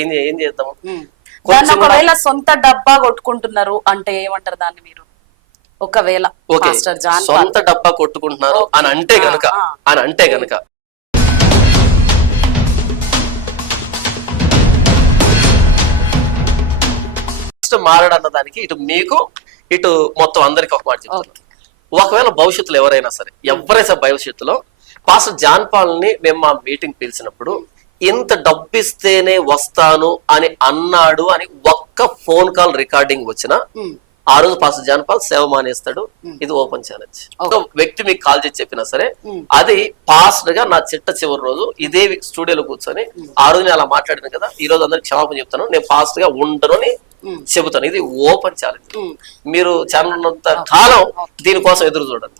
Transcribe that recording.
ఏం చేద్దాం. దాన్ని ఒకవేళ సొంత డబ్బా కొట్టుకుంటున్నారు అంటే ఏమంటారు దాన్ని మీరు? ఒకవేళ సొంత డబ్బా కొట్టుకుంటున్నారు అని అంటే గనుక మారడన్న దానికి ఇటు మీకు ఇటు మొత్తం అందరికి ఒక మాట చెప్తాను. ఒకవేళ భవిష్యత్తులో ఎవరైనా భవిష్యత్తులో పాస్టర్ జాన్ పాల్ ని మేము మా మీటింగ్ పిలిచినప్పుడు ఇంత డబ్బిస్తేనే వస్తాను అని అన్నాడు అని ఒక్క ఫోన్ కాల్ రికార్డింగ్ వచ్చినా ఆ రోజు పాస్టర్ జాన్ పాల్ సేవ మానేస్తాడు. ఇది ఓపెన్ ఛాలెంజ్. వ్యక్తి మీకు కాల్ చేసి చెప్పినా సరే అది పాస్టర్ గా నా చివరి రోజు ఇదే స్టూడియోలో కూర్చొని ఆ రోజు నేను అలా మాట్లాడాను కదా, ఈ రోజు అందరికి క్షమాపణ చెప్తాను, నేను పాస్టర్ గా ఉండను అని చెబుతాను. ఇది ఓపెన్ ఛాలెంజ్. మీరు ఛానల్ ఉన్నంత కాలం దీనికోసం ఎదురు చూడండి.